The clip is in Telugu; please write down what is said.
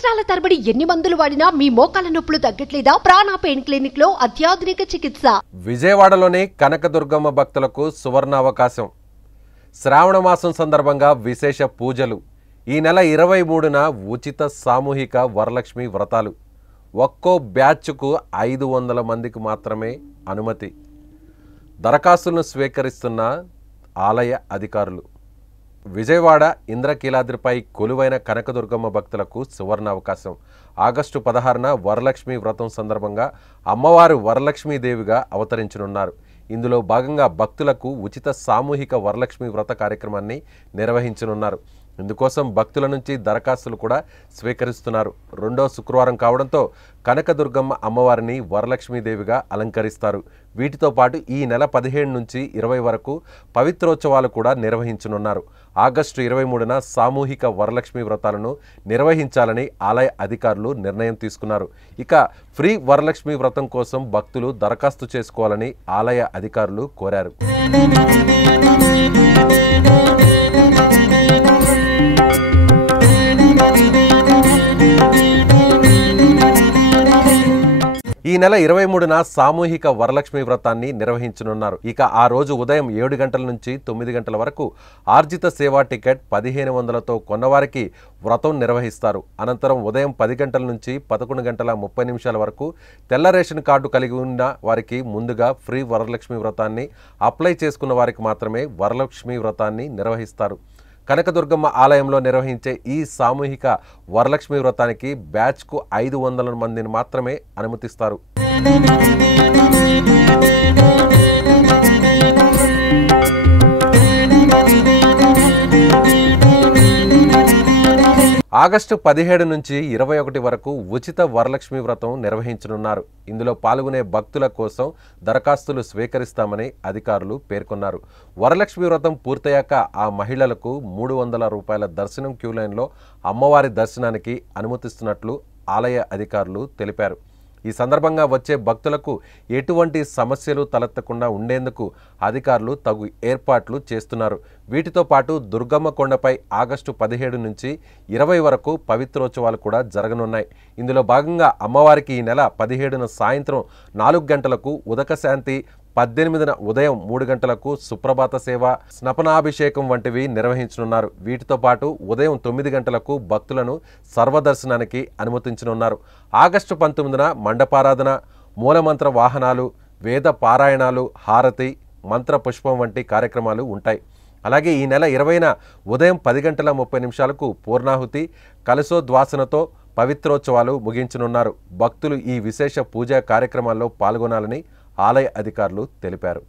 సంవత్సరాల తరబడి ఎన్ని మందులు వాడినా మీ మోకాల నొప్పులు తగ్గట్లేదా? ప్రాణ పెయిన్ క్లినిక్ లో అత్యాధునిక చికిత్స. విజయవాడలోని కనకదుర్గమ్మ భక్తులకు సువర్ణ అవకాశం. శ్రావణ మాసం సందర్భంగా విశేష పూజలు. ఈ నెల 23న ఉచిత సామూహిక వరలక్ష్మి వ్రతాలు. ఒక్కో బ్యాచ్కు 500 మందికి మాత్రమే అనుమతి. దరఖాస్తులను స్వీకరిస్తున్న ఆలయ అధికారులు. విజయవాడ ఇంద్రకీలాద్రిపై కొలువైన కనకదుర్గమ్మ భక్తులకు సువర్ణ అవకాశం. ఆగస్టు 16న వరలక్ష్మి వ్రతం సందర్భంగా అమ్మవారు వరలక్ష్మీదేవిగా అవతరించనున్నారు. ఇందులో భాగంగా భక్తులకు ఉచిత సామూహిక వరలక్ష్మి వ్రత కార్యక్రమాన్ని నిర్వహించనున్నారు. ఇందుకోసం భక్తుల నుంచి దరఖాస్తులు కూడా స్వీకరిస్తున్నారు. రెండో శుక్రవారం కావడంతో కనకదుర్గమ్మ అమ్మవారిని వరలక్ష్మీదేవిగా అలంకరిస్తారు. వీటితో పాటు ఈ నెల 17 నుంచి 20 వరకు పవిత్రోత్సవాలు కూడా నిర్వహించనున్నారు. ఆగస్టు 23న సామూహిక వరలక్ష్మి వ్రతాలను నిర్వహించాలని ఆలయ అధికారులు నిర్ణయం తీసుకున్నారు. ఇక ఫ్రీ వరలక్ష్మి వ్రతం కోసం భక్తులు దరఖాస్తు చేసుకోవాలని ఆలయ అధికారులు కోరారు. ఈ నెల 23న సామూహిక వరలక్ష్మి వ్రతాన్ని నిర్వహించనున్నారు. ఇక ఆ రోజు ఉదయం 7 గంటల నుంచి 9 గంటల వరకు ఆర్జిత సేవా టికెట్ 1500తో కొన్నవారికి వ్రతం నిర్వహిస్తారు. అనంతరం ఉదయం 10 గంటల నుంచి 11 గంటల 30 నిమిషాల వరకు తెల్ల రేషన్ కార్డు కలిగి ఉన్న వారికి ముందుగా ఫ్రీ వరలక్ష్మి వ్రతాన్ని అప్లై చేసుకున్న వారికి మాత్రమే వరలక్ష్మి వ్రతాన్ని నిర్వహిస్తారు. కనకదుర్గమ్మ ఆలయంలో నిర్వహించే ఈ సామూహిక వరలక్ష్మి వ్రతానికి బ్యాచ్కు 500 మందిని మాత్రమే అనుమతిస్తారు. ఆగస్టు 17 నుంచి 21 వరకు ఉచిత వరలక్ష్మి వ్రతం నిర్వహించనున్నారు. ఇందులో పాల్గొనే భక్తుల కోసం దరఖాస్తులు స్వీకరిస్తామని అధికారులు పేర్కొన్నారు. వరలక్ష్మి వ్రతం పూర్తయ్యాక ఆ మహిళలకు 300 రూపాయల దర్శనం క్యూ లైన్లో అమ్మవారి దర్శనానికి అనుమతిస్తున్నట్లు ఆలయ అధికారులు తెలిపారు. ఈ సందర్భంగా వచ్చే భక్తులకు ఎటువంటి సమస్యలు తలెత్తకుండా ఉండేందుకు అధికారులు తగు ఏర్పాట్లు చేస్తున్నారు. వీటితో పాటు దుర్గమ్మ కొండపై ఆగస్టు 17 నుంచి 20 వరకు పవిత్రోత్సవాలు కూడా జరగనున్నాయి. ఇందులో భాగంగా అమ్మవారికి ఈ నెల 17న సాయంత్రం 4 గంటలకు ఉదక శాంతి, 18న ఉదయం 3 గంటలకు సుప్రభాత సేవ, స్నపనాభిషేకం వంటివి నిర్వహించనున్నారు. వీటితో పాటు ఉదయం 9 గంటలకు భక్తులను సర్వదర్శనానికి అనుమతించనున్నారు. ఆగస్టు 19న మండపారాధన, మూలమంత్ర వాహనాలు, వేద పారాయణాలు, హారతి, మంత్ర పుష్పం వంటి కార్యక్రమాలు ఉంటాయి. అలాగే ఈ నెల 20న ఉదయం 10 గంటల 30 నిమిషాలకు పూర్ణాహుతి, కలశోద్వాసనతో పవిత్రోత్సవాలు ముగించనున్నారు. భక్తులు ఈ విశేష పూజా కార్యక్రమాల్లో పాల్గొనాలని ఆలయ అధికారులు తెలిపారు.